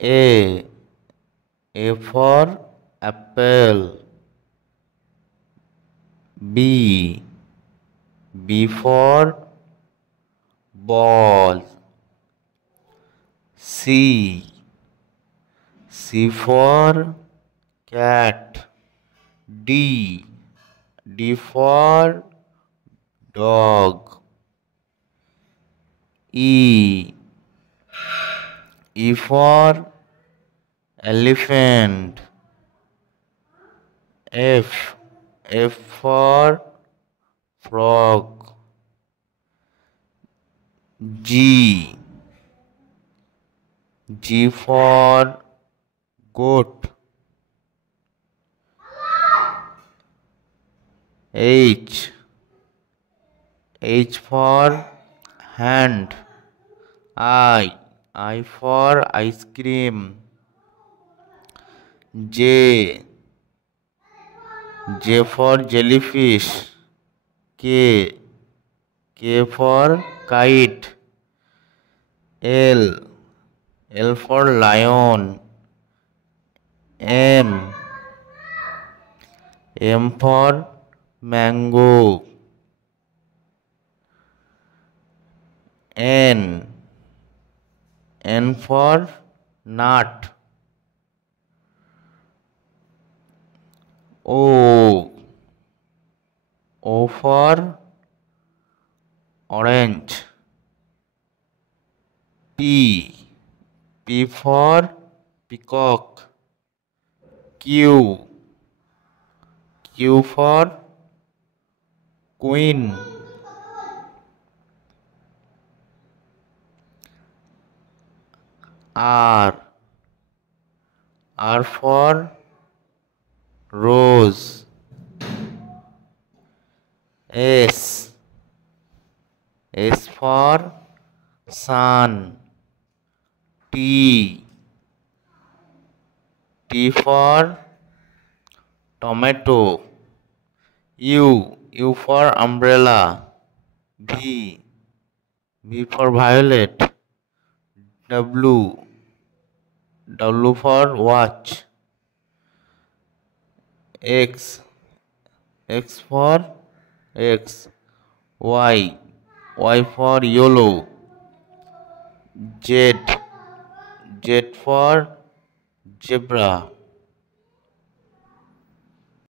A. A for apple. B. B for ball. C. C for cat. D. D for dog. E. E for elephant. F. F for frog. G. G for goat. H. H for hand. I. I for ice cream. J. J for jellyfish. K. K for kite. L. L for lion. M. M for mango. N. N for nut. O. O for orange. P. P for peacock. Q. Q for queen. R. R for rose. S. S for sun. T. T for tomato. U. U for umbrella. V. V for violet. W. W for watch. X. X for X. Y. Y for yellow. Z. Z for zebra.